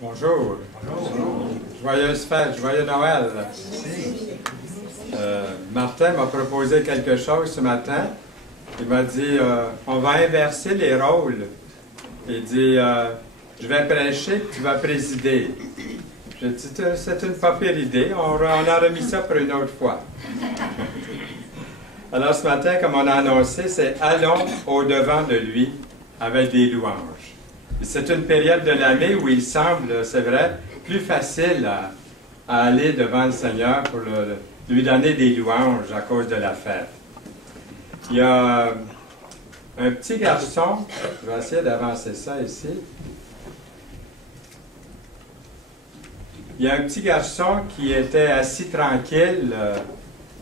Bonjour. Bonjour. Joyeuse fête, joyeux Noël. Martin m'a proposé quelque chose ce matin. Il m'a dit, on va inverser les rôles. Il dit, je vais prêcher, tu vas présider. J'ai dit, c'est une pas pire idée, on a remis ça pour une autre fois. Alors ce matin, comme on a annoncé, c'est « Allons au-devant de lui avec des louanges ». C'est une période de l'année où il semble, c'est vrai, plus facile à aller devant le Seigneur pour lui donner des louanges à cause de la fête. Il y a un petit garçon, je vais essayer d'avancer ça ici. Il y a un petit garçon qui était assis tranquille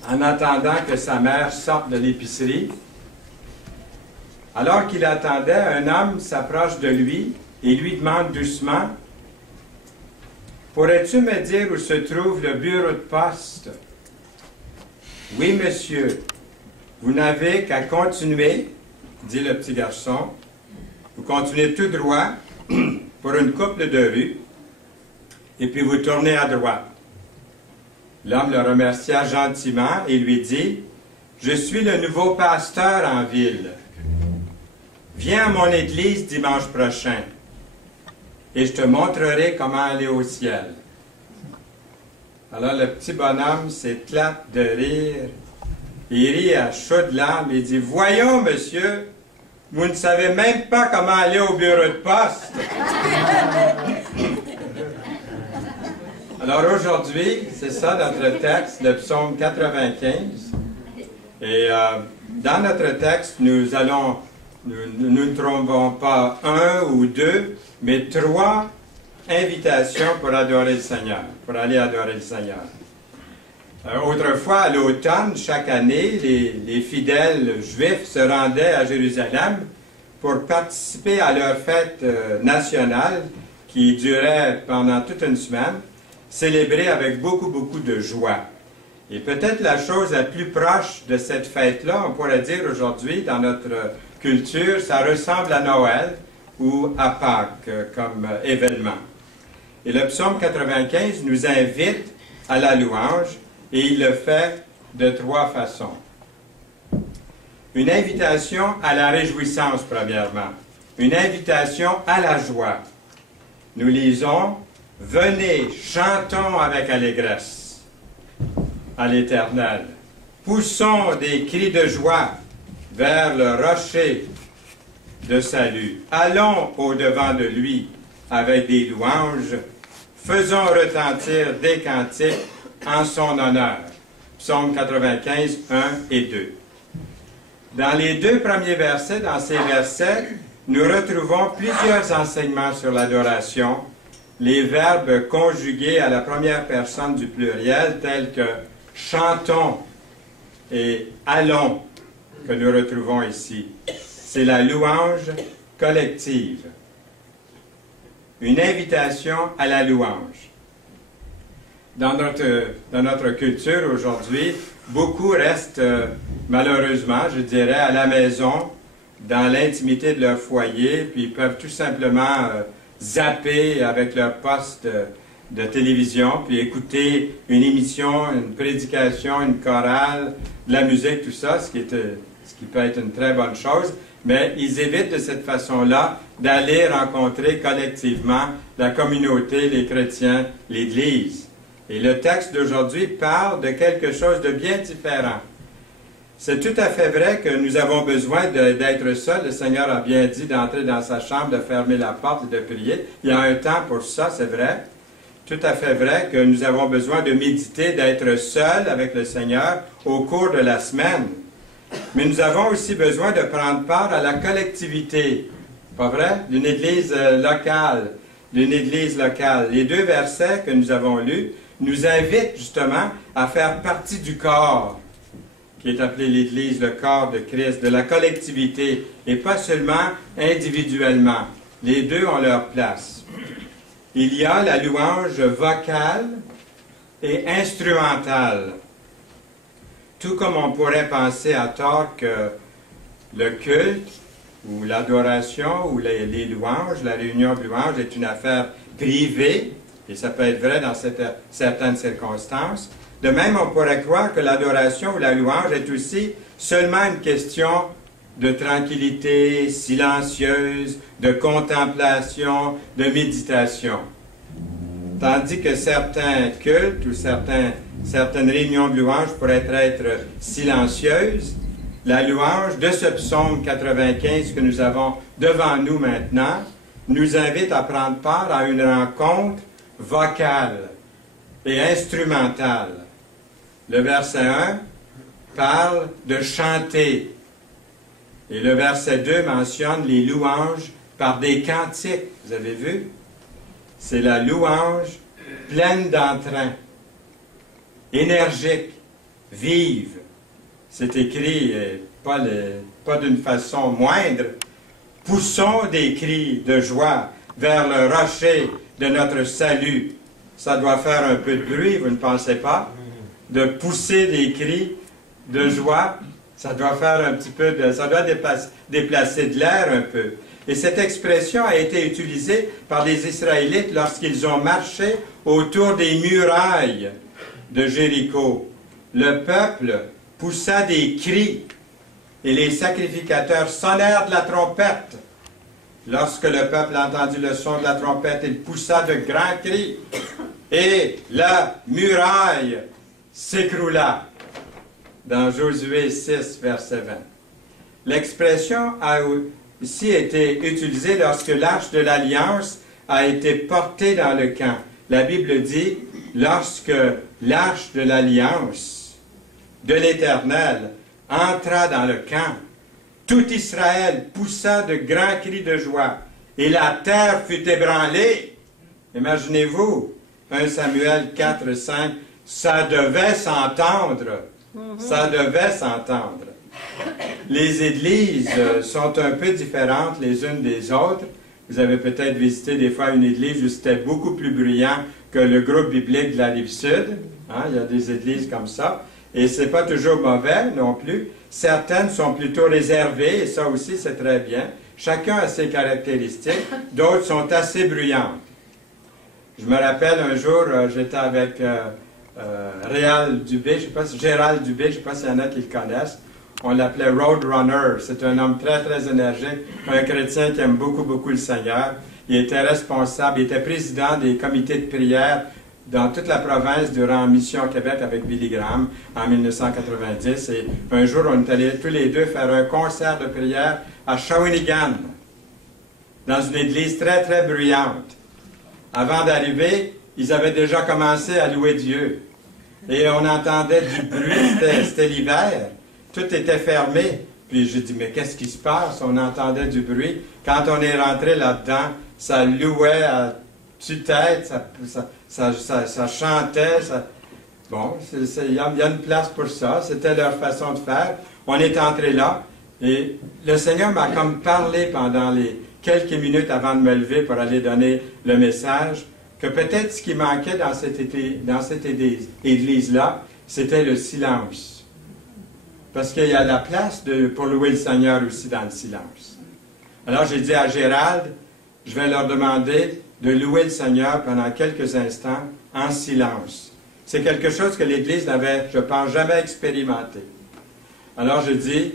en attendant que sa mère sorte de l'épicerie. Alors qu'il attendait, un homme s'approche de lui et lui demande doucement, « Pourrais-tu me dire où se trouve le bureau de poste? »« Oui, monsieur. Vous n'avez qu'à continuer, dit le petit garçon. Vous continuez tout droit pour une couple de rues, et puis vous tournez à droite. » L'homme le remercia gentiment et lui dit, « Je suis le nouveau pasteur en ville. Viens à mon église dimanche prochain, et je te montrerai comment aller au ciel. » Alors le petit bonhomme s'éclate de rire. Il rit à chaudes larmes et dit, « Voyons, monsieur, vous ne savez même pas comment aller au bureau de poste. » Alors aujourd'hui, c'est ça notre texte, le psaume 95. Et dans notre texte, nous ne trouvons pas un ou deux, mais trois invitations pour adorer le Seigneur, pour aller adorer le Seigneur. Autrefois, à l'automne, chaque année, les fidèles juifs se rendaient à Jérusalem pour participer à leur fête nationale qui durait pendant toute une semaine, célébrée avec beaucoup de joie. Et peut-être la chose la plus proche de cette fête-là, on pourrait dire aujourd'hui, dans notre culture, ça ressemble à Noël ou à Pâques comme événement. Et le psaume 95 nous invite à la louange et il le fait de trois façons. Une invitation à la réjouissance, premièrement. Une invitation à la joie. Nous lisons « Venez, chantons avec allégresse à l'Éternel. Poussons des cris de joie vers le rocher de salut. Allons au-devant de lui avec des louanges. Faisons retentir des cantiques en son honneur. » Psaume 95, 1 et 2. Dans les deux premiers versets, dans ces versets, nous retrouvons plusieurs enseignements sur l'adoration, les verbes conjugués à la première personne du pluriel, tels que « chantons » et « allons » que nous retrouvons ici. C'est la louange collective. Une invitation à la louange. Dans notre culture aujourd'hui, beaucoup restent, malheureusement, je dirais, à la maison, dans l'intimité de leur foyer, puis ils peuvent tout simplement zapper avec leur poste de télévision, puis écouter une émission, une prédication, une chorale, de la musique, tout ça, ce qui peut être une très bonne chose, mais ils évitent de cette façon-là d'aller rencontrer collectivement la communauté, les chrétiens, l'Église. Et le texte d'aujourd'hui parle de quelque chose de bien différent. C'est tout à fait vrai que nous avons besoin d'être seuls. Le Seigneur a bien dit d'entrer dans sa chambre, de fermer la porte et de prier. Il y a un temps pour ça, c'est vrai. Tout à fait vrai que nous avons besoin de méditer, d'être seuls avec le Seigneur au cours de la semaine. Mais nous avons aussi besoin de prendre part à la collectivité, pas vrai? D'une église locale, Les deux versets que nous avons lus nous invitent justement à faire partie du corps, qui est appelé l'Église, le corps de Christ, de la collectivité, et pas seulement individuellement. Les deux ont leur place. Il y a la louange vocale et instrumentale. Tout comme on pourrait penser à tort que le culte, où l'adoration ou les louanges, la réunion de louanges est une affaire privée, et ça peut être vrai dans certaines circonstances. De même, on pourrait croire que l'adoration ou la louange est aussi seulement une question de tranquillité silencieuse, de contemplation, de méditation. Tandis que certains cultes ou certaines réunions de louange pourraient être silencieuses, la louange de ce psaume 95 que nous avons devant nous maintenant nous invite à prendre part à une rencontre vocale et instrumentale. Le verset 1 parle de chanter et le verset 2 mentionne les louanges par des cantiques. Vous avez vu? C'est la louange pleine d'entrain, énergique, vive. C'est écrit, pas d'une façon moindre, « Poussons des cris de joie vers le rocher de notre salut. » Ça doit faire un peu de bruit, vous ne pensez pas? De pousser des cris de joie, ça doit faire un petit peu de... ça doit déplacer de l'air un peu. Et cette expression a été utilisée par les Israélites lorsqu'ils ont marché autour des murailles de Jéricho. Le peuple poussa des cris et les sacrificateurs sonnèrent de la trompette. Lorsque le peuple entendit le son de la trompette, il poussa de grands cris et la muraille s'écroula. Dans Josué 6, verset 20. L'expression a ici été utilisée lorsque l'arche de l'Alliance a été portée dans le camp. La Bible dit, lorsque l'arche de l'Alliance de l'Éternel entra dans le camp, tout Israël poussa de grands cris de joie, et la terre fut ébranlée. Imaginez-vous, 1 Samuel 4, 5, ça devait s'entendre. Ça devait s'entendre. Les églises sont un peu différentes les unes des autres. Vous avez peut-être visité des fois une église où c'était beaucoup plus bruyant que le groupe biblique de la Rive-Sud. Hein, il y a des églises comme ça. Et ce n'est pas toujours mauvais non plus. Certaines sont plutôt réservées, et ça aussi c'est très bien. Chacun a ses caractéristiques. D'autres sont assez bruyantes. Je me rappelle un jour, j'étais avec Réal Dubé, Gérald Dubé, je ne sais pas s'il y en a qui le connaissent. On l'appelait Roadrunner. C'est un homme très, très énergique, un chrétien qui aime beaucoup, beaucoup le Seigneur. Il était responsable, il était président des comités de prière dans toute la province durant Mission Québec avec Billy Graham en 1990. Et un jour, on est allés tous les deux faire un concert de prière à Shawinigan, dans une église très, très bruyante. Avant d'arriver, ils avaient déjà commencé à louer Dieu. Et on entendait du bruit, c'était l'hiver. Tout était fermé. Puis j'ai dit, mais qu'est-ce qui se passe? On entendait du bruit. Quand on est rentré là-dedans, ça louait à tue-tête, ça chantait. Bon, il y a une place pour ça. C'était leur façon de faire. On est entré là. Et le Seigneur m'a comme parlé pendant les quelques minutes avant de me lever pour aller donner le message, que peut-être ce qui manquait dans cette église-là, c'était le silence. Parce qu'il y a la place pour louer le Seigneur aussi dans le silence. Alors j'ai dit à Gérald, je vais leur demander de louer le Seigneur pendant quelques instants en silence. C'est quelque chose que l'Église n'avait, je pense, jamais expérimenté. Alors je dis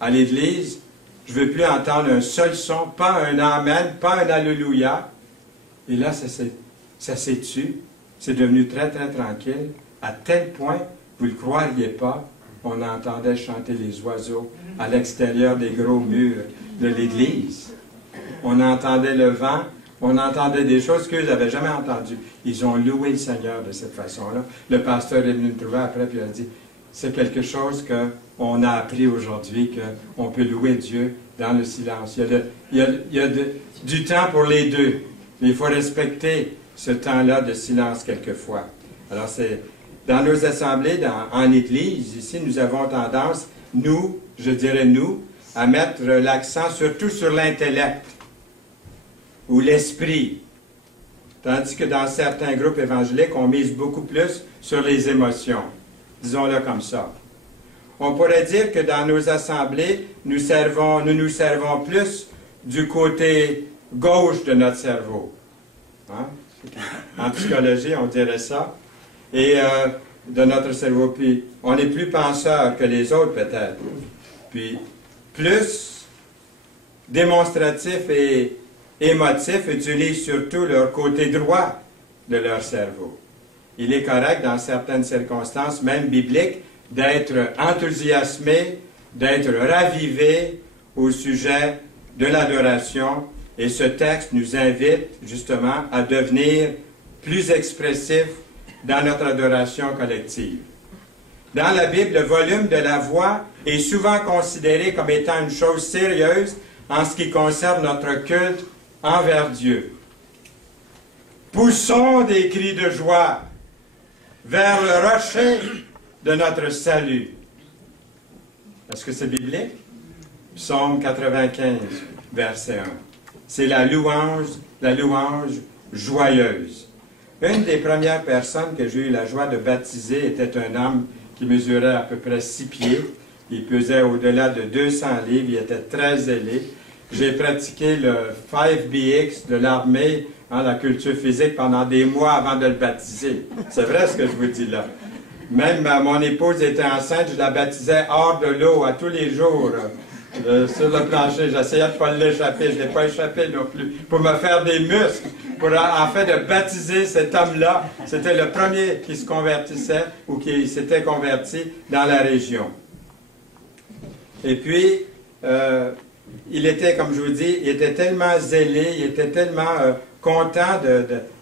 à l'Église, je ne veux plus entendre un seul son, pas un Amen, pas un Alléluia. Et là, ça s'est tu. C'est devenu très, très tranquille, à tel point, vous ne le croiriez pas, on entendait chanter les oiseaux à l'extérieur des gros murs de l'Église. On entendait le vent, on entendait des choses qu'eux n'avaient jamais entendues. Ils ont loué le Seigneur de cette façon-là. Le pasteur est venu me trouver après et il a dit, c'est quelque chose qu'on a appris aujourd'hui, qu'on peut louer Dieu dans le silence. Il y a du temps pour les deux. Il faut respecter ce temps-là de silence quelquefois. Alors, c'est dans nos assemblées, en Église, ici, nous avons tendance, je dirais nous, à mettre l'accent surtout sur l'intellect ou l'esprit. Tandis que dans certains groupes évangéliques, on mise beaucoup plus sur les émotions. Disons-le comme ça. On pourrait dire que dans nos assemblées, nous nous servons plus du côté gauche de notre cerveau. Hein? En psychologie, on dirait ça. Et de notre cerveau. Puis, on est plus penseur que les autres, peut-être. Puis, plus démonstratif et émotif utilisent surtout leur côté droit de leur cerveau. Il est correct, dans certaines circonstances, même bibliques, d'être enthousiasmé, d'être ravivé au sujet de l'adoration. Et ce texte nous invite, justement, à devenir plus expressif dans notre adoration collective. Dans la Bible, le volume de la voix est souvent considéré comme étant une chose sérieuse en ce qui concerne notre culte envers Dieu. Poussons des cris de joie vers le rocher de notre salut. Est-ce que c'est biblique? Psaume 95, verset 1. C'est la louange joyeuse. Une des premières personnes que j'ai eu la joie de baptiser était un homme qui mesurait à peu près 6 pieds. Il pesait au-delà de 200 livres. Il était très zélé. J'ai pratiqué le 5BX de l'armée, la culture physique, pendant des mois avant de le baptiser. C'est vrai ce que je vous dis là. Même mon épouse était enceinte, je la baptisais hors de l'eau à tous les jours. Sur le plancher, j'essayais de ne pas l'échapper, je ne l'ai pas échappé non plus, pour me faire des muscles, pour en fait de baptiser cet homme-là. C'était le premier qui se convertissait ou qui s'était converti dans la région. Et puis, il était, comme je vous dis, il était tellement zélé, il était tellement content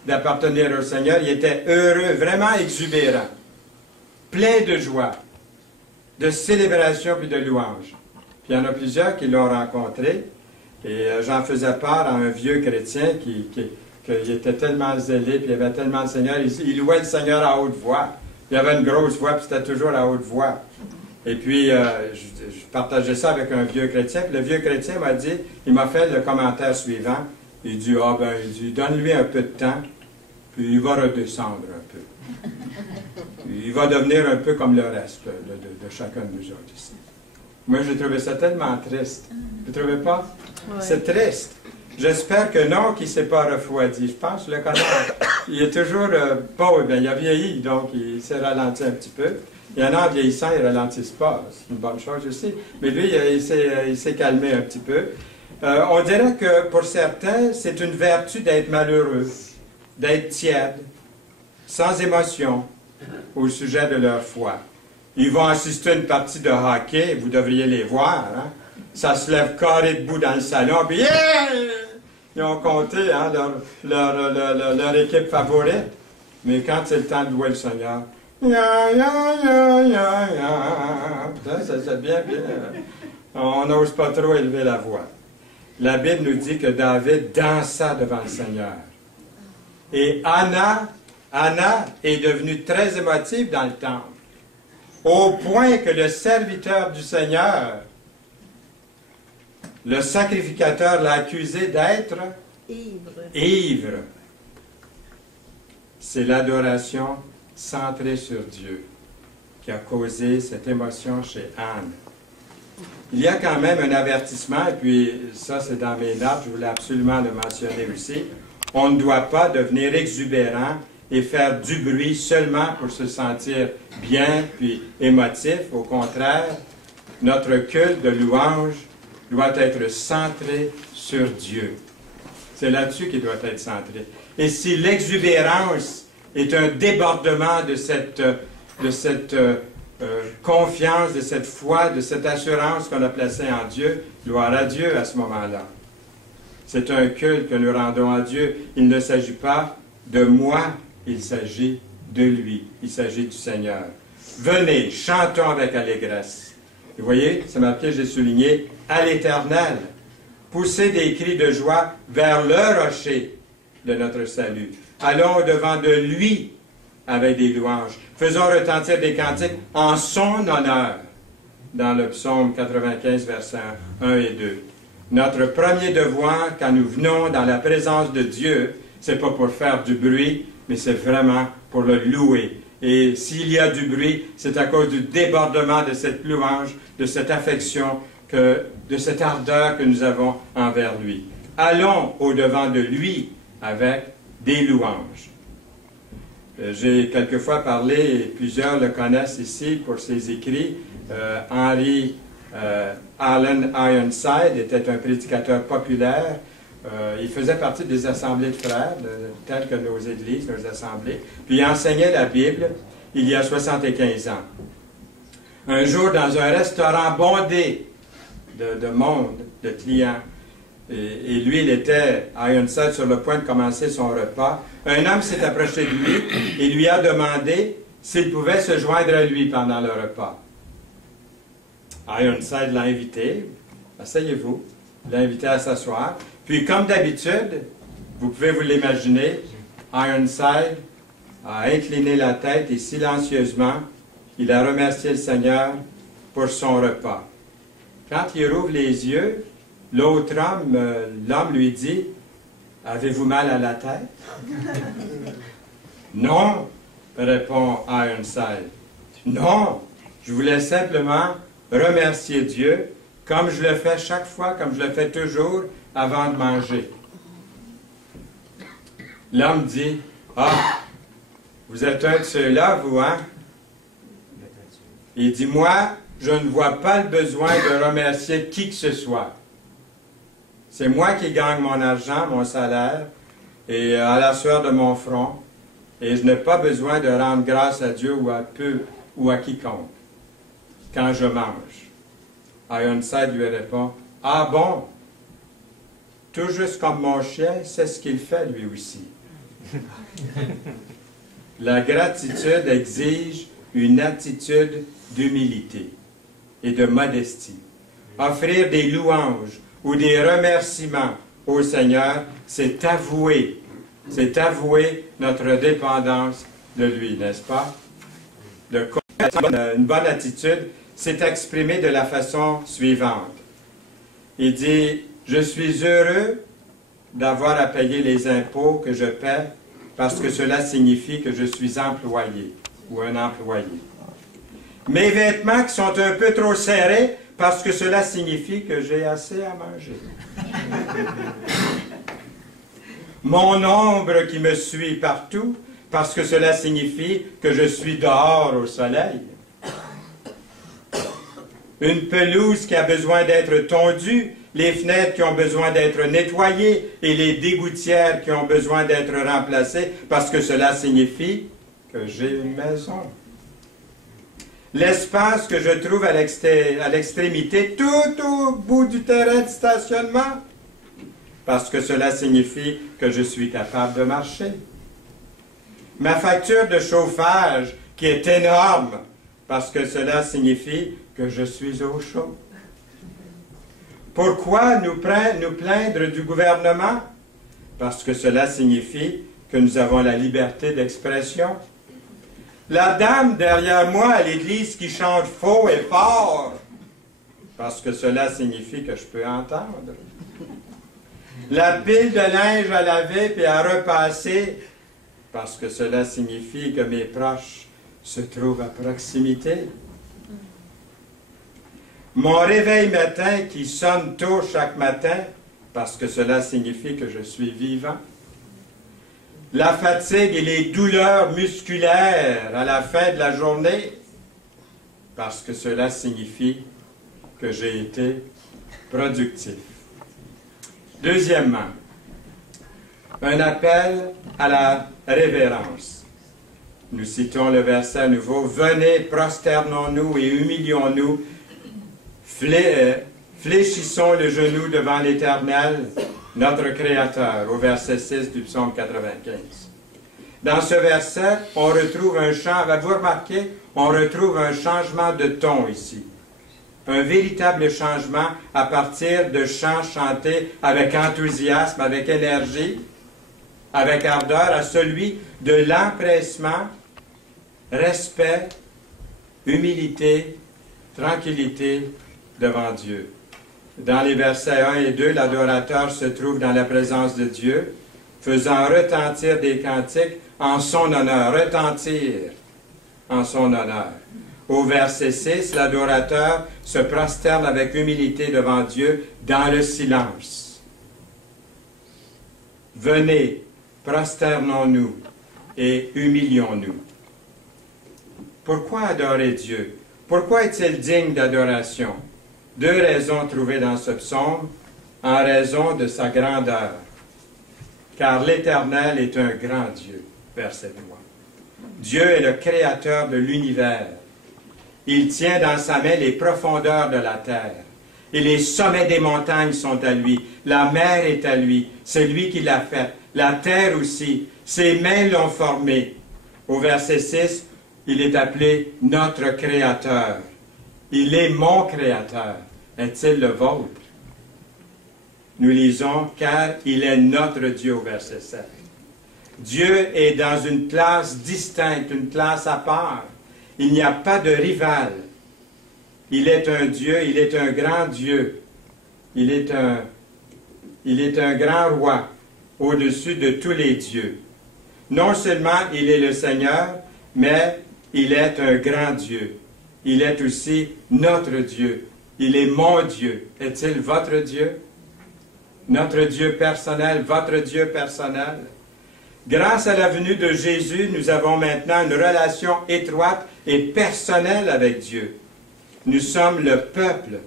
d'appartenir au Seigneur, il était heureux, vraiment exubérant, plein de joie, de célébration puis de louange. Puis il y en a plusieurs qui l'ont rencontré, et j'en faisais part à un vieux chrétien qui était tellement zélé, puis il avait tellement le Seigneur, il louait le Seigneur à haute voix. Il avait une grosse voix, puis c'était toujours à haute voix. Et puis, je partageais ça avec un vieux chrétien, puis le vieux chrétien m'a dit, il m'a fait le commentaire suivant, il dit, donne-lui un peu de temps, puis il va redescendre un peu. Il va devenir un peu comme le reste de chacun de nous autres ici. Moi, j'ai trouvé ça tellement triste. Vous ne trouvez pas? Ouais. C'est triste. J'espère que non, qu'il ne s'est pas refroidi. Je pense que le connard, il est toujours pauvre. Il a vieilli, donc il s'est ralenti un petit peu. Il y en a en vieillissant, ils ne ralentissent pas. C'est une bonne chose aussi. Mais lui, il s'est calmé un petit peu. On dirait que pour certains, c'est une vertu d'être malheureux, d'être tiède, sans émotion au sujet de leur foi. Ils vont assister à une partie de hockey, vous devriez les voir. Hein? Ça se lève carré debout dans le salon, puis yeah! Ils ont compté leur équipe favorite. Mais quand c'est le temps de louer le Seigneur, ça c'est bien. On n'ose pas trop élever la voix. La Bible nous dit que David dansa devant le Seigneur. Et Anna est devenue très émotive dans le temple, au point que le serviteur du Seigneur, le sacrificateur, l'a accusé d'être ivre. C'est l'adoration centrée sur Dieu qui a causé cette émotion chez Anne. Il y a quand même un avertissement, et puis ça c'est dans mes notes, je voulais absolument le mentionner aussi. On ne doit pas devenir exubérant et faire du bruit seulement pour se sentir bien puis émotif. Au contraire, notre culte de louange doit être centré sur Dieu. C'est là-dessus qu'il doit être centré. Et si l'exubérance est un débordement de cette confiance, de cette foi, de cette assurance qu'on a placée en Dieu, gloire à Dieu à ce moment-là. C'est un culte que nous rendons à Dieu. Il ne s'agit pas de moi, il s'agit de lui. Il s'agit du Seigneur. Venez, chantons avec allégresse. Vous voyez, c'est marqué, j'ai souligné, à l'Éternel. Poussez des cris de joie vers le rocher de notre salut. Allons devant de lui avec des louanges. Faisons retentir des cantiques en son honneur. Dans le psaume 95, versets 1 et 2. Notre premier devoir, quand nous venons dans la présence de Dieu, c'est pas pour faire du bruit, mais c'est vraiment pour le louer Et s'il y a du bruit, c'est à cause du débordement de cette louange, de cette affection, de cette ardeur que nous avons envers lui. Allons au-devant de lui avec des louanges. J'ai quelquefois parlé, et plusieurs le connaissent ici pour ses écrits, Henry Allen Ironside était un prédicateur populaire. Il faisait partie des assemblées de frères, telles que nos églises, nos assemblées. Puis il enseignait la Bible il y a 75 ans. Un jour, dans un restaurant bondé de monde, de clients, et lui, il était à Ironside sur le point de commencer son repas, un homme s'est approché de lui et lui a demandé s'il pouvait se joindre à lui pendant le repas. Ironside l'a invité, asseyez-vous, l'a invité à s'asseoir. Puis, comme d'habitude, vous pouvez vous l'imaginer, Ironside a incliné la tête et silencieusement, il a remercié le Seigneur pour son repas. Quand il rouvre les yeux, l'autre homme, l'homme lui dit, « Avez-vous mal à la tête? » « Non, répond Ironside. « Non, je voulais simplement remercier Dieu, comme je le fais chaque fois, comme je le fais toujours, avant de manger. » L'homme dit, « Ah, vous êtes un de ceux-là, vous, hein? » Il dit, « Moi, je ne vois pas le besoin de remercier qui que ce soit. C'est moi qui gagne mon argent, mon salaire, et à la sueur de mon front, et je n'ai pas besoin de rendre grâce à Dieu ou à peu ou à quiconque quand je mange. » Ironside lui répond, « Ah bon? Tout juste comme mon chien, c'est ce qu'il fait lui aussi. » La gratitude exige une attitude d'humilité et de modestie. Offrir des louanges ou des remerciements au Seigneur, c'est avouer notre dépendance de lui, n'est-ce pas? Une bonne attitude, c'est exprimé de la façon suivante. Il dit, « Je suis heureux d'avoir à payer les impôts que je paie parce que cela signifie que je suis employé ou un employé. Mes vêtements qui sont un peu trop serrés parce que cela signifie que j'ai assez à manger. Mon ombre qui me suit partout parce que cela signifie que je suis dehors au soleil. Une pelouse qui a besoin d'être tondue, les fenêtres qui ont besoin d'être nettoyées et les dégouttières qui ont besoin d'être remplacées parce que cela signifie que j'ai une maison. L'espace que je trouve à l'extrémité, tout au bout du terrain de stationnement, parce que cela signifie que je suis capable de marcher. Ma facture de chauffage qui est énorme, parce que cela signifie que je suis au chaud. Pourquoi nous plaindre du gouvernement? Parce que cela signifie que nous avons la liberté d'expression. La dame derrière moi à l'église qui chante faux et fort, parce que cela signifie que je peux entendre. La pile de linge à laver et à repasser, parce que cela signifie que mes proches se trouvent à proximité. Mon réveil matin qui sonne tôt chaque matin, parce que cela signifie que je suis vivant. La fatigue et les douleurs musculaires à la fin de la journée, parce que cela signifie que j'ai été productif. Deuxièmement, un appel à la révérence. Nous citons le verset à nouveau, « Venez, prosternons-nous et humilions-nous, fléchissons le genou devant l'Éternel, notre Créateur », au verset 6 du psaume 95. Dans ce verset, on retrouve un chant, avez-vous remarqué, on retrouve un changement de ton ici. Un véritable changement à partir de chants chantés avec enthousiasme, avec énergie, avec ardeur, à celui de l'empressement, respect, humilité, tranquillité devant Dieu. Dans les versets 1 et 2, l'adorateur se trouve dans la présence de Dieu, faisant retentir des cantiques en son honneur. Retentir, en son honneur. Au verset 6, l'adorateur se prosterne avec humilité devant Dieu dans le silence. Venez, prosternons-nous et humilions-nous. Pourquoi adorer Dieu? Pourquoi est-il digne d'adoration? Deux raisons trouvées dans ce psaume, en raison de sa grandeur. Car l'Éternel est un grand Dieu, verset 3. Dieu est le créateur de l'univers. Il tient dans sa main les profondeurs de la terre. Et les sommets des montagnes sont à lui. La mer est à lui. C'est lui qui l'a faite. La terre aussi. Ses mains l'ont formée. Au verset 6, il est appelé notre Créateur. Il est mon Créateur. Est-il le vôtre? Nous lisons, car il est notre Dieu au verset 7. Dieu est dans une classe distincte, une classe à part. Il n'y a pas de rival. Il est un Dieu, il est un grand Dieu. Il est un grand roi au-dessus de tous les dieux. Non seulement il est le Seigneur, mais il est un grand Dieu. Il est aussi notre Dieu. Il est mon Dieu. Est-il votre Dieu? Notre Dieu personnel, votre Dieu personnel. Grâce à la venue de Jésus, nous avons maintenant une relation étroite et personnelle avec Dieu. Nous sommes le peuple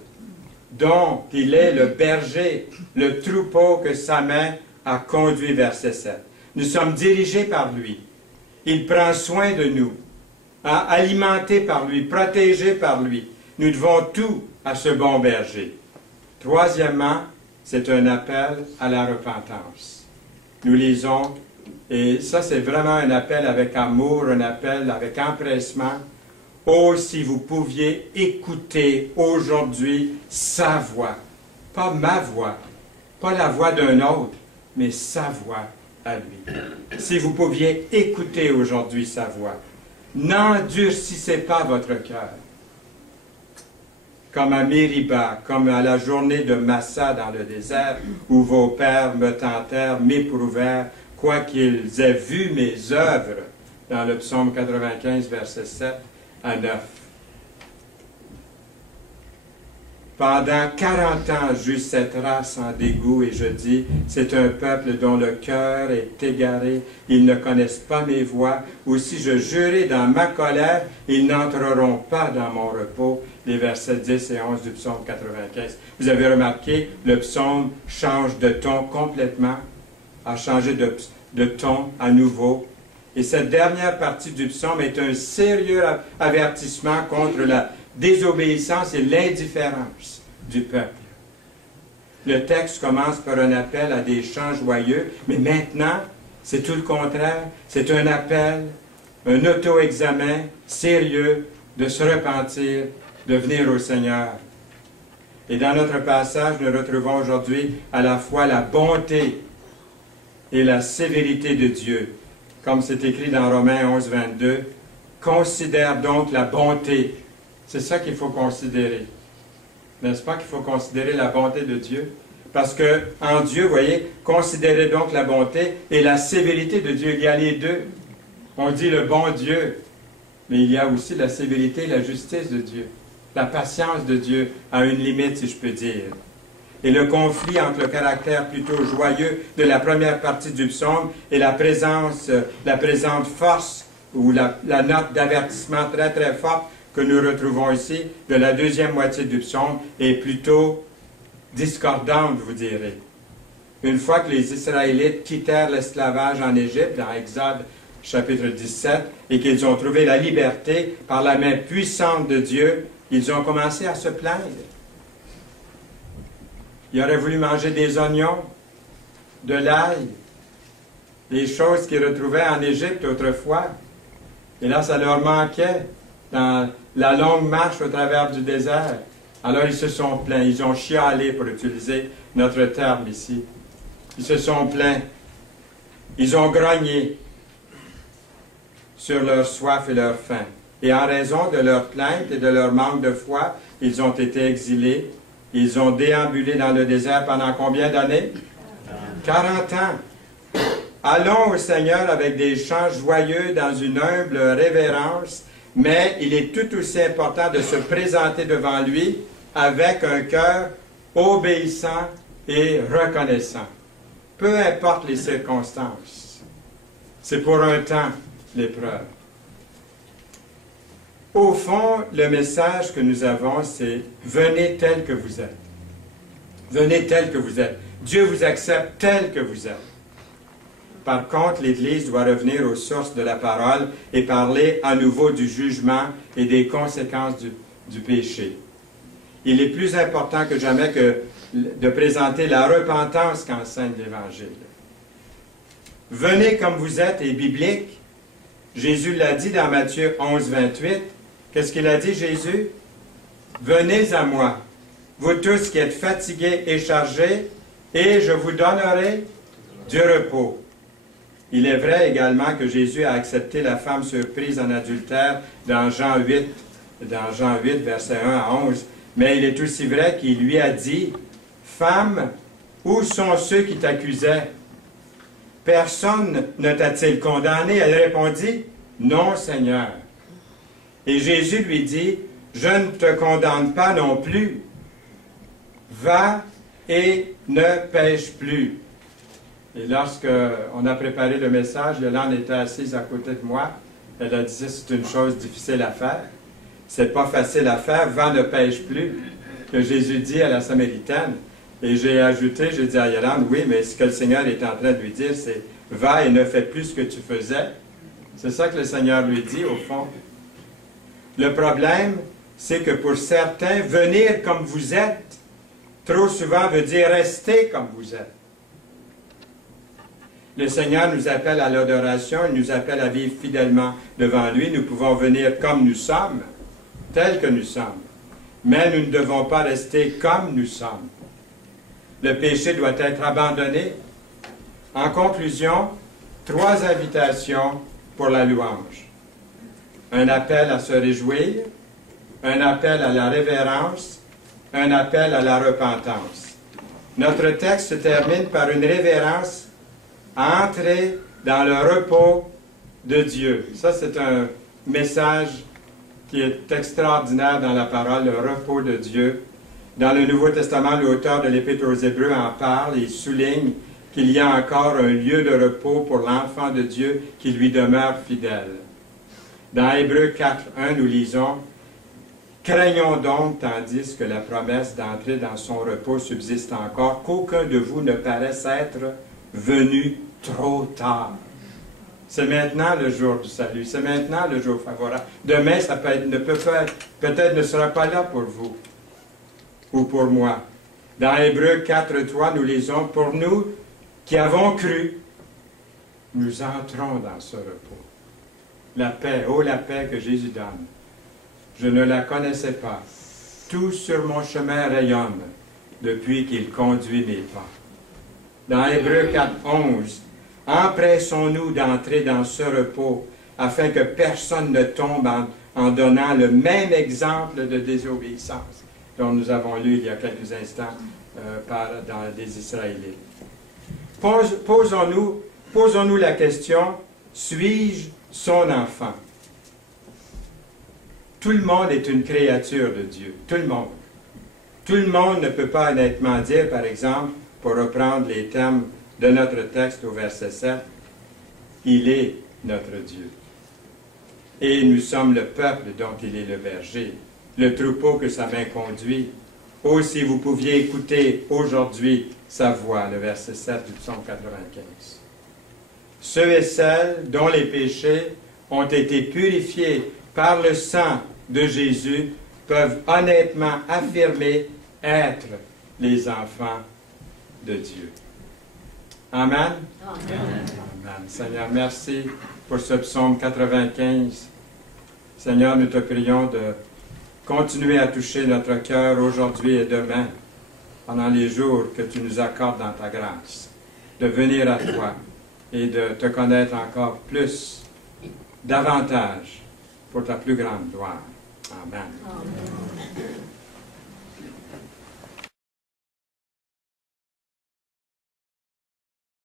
dont il est le berger, le troupeau que sa main a conduit, verset 7. Nous sommes dirigés par lui. Il prend soin de nous, alimentés par lui, protégés par lui. Nous devons tout à ce bon berger. Troisièmement, c'est un appel à la repentance. Nous lisons, et ça c'est vraiment un appel avec amour, un appel avec empressement. Oh, si vous pouviez écouter aujourd'hui sa voix, pas ma voix, pas la voix d'un autre, mais sa voix à lui. Si vous pouviez écouter aujourd'hui sa voix, n'endurcissez pas votre cœur. Comme à Mériba, comme à la journée de Massa dans le désert, où vos pères me tentèrent, m'éprouvèrent, quoiqu'ils aient vu mes œuvres, dans le psaume 95, versets 7 à 9. Pendant 40 ans, j'eus cette race en dégoût, et je dis, c'est un peuple dont le cœur est égaré, ils ne connaissent pas mes voies. Aussi je jurai dans ma colère, ils n'entreront pas dans mon repos. Les versets 10 et 11 du psaume 95. Vous avez remarqué, le psaume change de ton complètement, a changé de ton à nouveau. Et cette dernière partie du psaume est un sérieux avertissement contre la désobéissance et l'indifférence du peuple. Le texte commence par un appel à des chants joyeux, mais maintenant, c'est tout le contraire. C'est un appel, un auto-examen sérieux de se repentir, de venir au Seigneur. Et dans notre passage, nous retrouvons aujourd'hui à la fois la bonté et la sévérité de Dieu. Comme c'est écrit dans Romains 11, 22, « Considère donc la bonté. » C'est ça qu'il faut considérer. N'est-ce pas qu'il faut considérer la bonté de Dieu? Parce que en Dieu, vous voyez, considérez donc la bonté et la sévérité de Dieu. Il y a les deux. On dit le bon Dieu, mais il y a aussi la sévérité et la justice de Dieu. La patience de Dieu a une limite, si je peux dire. Et le conflit entre le caractère plutôt joyeux de la première partie du psaume et la présente force ou la note d'avertissement très très forte que nous retrouvons ici de la deuxième moitié du psaume est plutôt discordante, vous direz. Une fois que les Israélites quittèrent l'esclavage en Égypte, dans Exode chapitre 17, et qu'ils ont trouvé la liberté par la main puissante de Dieu, ils ont commencé à se plaindre. Ils auraient voulu manger des oignons, de l'ail, des choses qu'ils retrouvaient en Égypte autrefois. Et là, ça leur manquait dans la longue marche au travers du désert. Alors ils se sont plaints, ils ont chialé, pour utiliser notre terme ici. Ils se sont plaints, ils ont grogné sur leur soif et leur faim. Et en raison de leur plainte et de leur manque de foi, ils ont été exilés. Ils ont déambulé dans le désert pendant combien d'années? 40 ans. Allons au Seigneur avec des chants joyeux dans une humble révérence, mais il est tout aussi important de se présenter devant lui avec un cœur obéissant et reconnaissant. Peu importe les circonstances. C'est pour un temps, l'épreuve. Au fond, le message que nous avons, c'est « Venez tel que vous êtes. Venez tel que vous êtes. Dieu vous accepte tel que vous êtes. » Par contre, l'Église doit revenir aux sources de la parole et parler à nouveau du jugement et des conséquences du péché. Il est plus important que jamais de présenter la repentance qu'enseigne l'Évangile. Venez comme vous êtes est biblique. Jésus l'a dit dans Matthieu 11, 28. Qu'est-ce qu'il a dit, Jésus? Venez à moi, vous tous qui êtes fatigués et chargés, et je vous donnerai du repos. Il est vrai également que Jésus a accepté la femme surprise en adultère dans Jean 8, versets 1 à 11. Mais il est aussi vrai qu'il lui a dit, « Femme, où sont ceux qui t'accusaient? Personne ne t'a-t-il condamné? » Elle répondit, « Non, Seigneur. » Et Jésus lui dit, « Je ne te condamne pas non plus. Va et ne pêche plus. » Et lorsqu'on a préparé le message, Yolande était assise à côté de moi. Elle a dit, c'est une chose difficile à faire. C'est pas facile à faire, va ne pêche plus, que Jésus dit à la Samaritaine. Et j'ai dit à Yolande, oui, mais ce que le Seigneur est en train de lui dire, c'est, va et ne fais plus ce que tu faisais. C'est ça que le Seigneur lui dit, au fond. Le problème, c'est que pour certains, venir comme vous êtes, trop souvent veut dire rester comme vous êtes. Le Seigneur nous appelle à l'adoration, il nous appelle à vivre fidèlement devant lui. Nous pouvons venir comme nous sommes, tels que nous sommes. Mais nous ne devons pas rester comme nous sommes. Le péché doit être abandonné. En conclusion, 3 invitations pour la louange. Un appel à se réjouir, un appel à la révérence, un appel à la repentance. Notre texte se termine par une révérence à entrer dans le repos de Dieu. Ça, c'est un message qui est extraordinaire dans la parole, le repos de Dieu. Dans le Nouveau Testament, l'auteur de l'Épître aux Hébreux en parle et souligne qu'il y a encore un lieu de repos pour l'enfant de Dieu qui lui demeure fidèle. Dans Hébreux 4.1, nous lisons « Craignons donc, tandis que la promesse d'entrer dans son repos subsiste encore, qu'aucun de vous ne paraisse être venu trop tard. » C'est maintenant le jour du salut, c'est maintenant le jour favorable. Demain, ça peut-être ne sera pas là pour vous ou pour moi. Dans Hébreux 4.3, nous lisons « Pour nous qui avons cru, nous entrons dans ce repos. » La paix, oh la paix que Jésus donne. Je ne la connaissais pas. Tout sur mon chemin rayonne depuis qu'il conduit mes pas. Dans Hébreux 4.11, empressons-nous d'entrer dans ce repos afin que personne ne tombe en donnant le même exemple de désobéissance dont nous avons lu il y a quelques instants dans les Israélites. Posons-nous la question, suis-je son enfant? Tout le monde est une créature de Dieu. Tout le monde. Tout le monde ne peut pas honnêtement dire, par exemple, pour reprendre les termes de notre texte au verset 7, « Il est notre Dieu. Et nous sommes le peuple dont il est le berger, le troupeau que sa main conduit. Oh, si vous pouviez écouter aujourd'hui sa voix, le verset 7 du psaume 95. Ceux et celles dont les péchés ont été purifiés par le sang de Jésus peuvent honnêtement affirmer être les enfants de Dieu. Amen. Amen. Amen. Seigneur, merci pour ce psaume 95. Seigneur, nous te prions de continuer à toucher notre cœur aujourd'hui et demain, pendant les jours que tu nous accordes dans ta grâce, de venir à toi et de te connaître encore plus, davantage, pour ta plus grande gloire. Amen. Amen.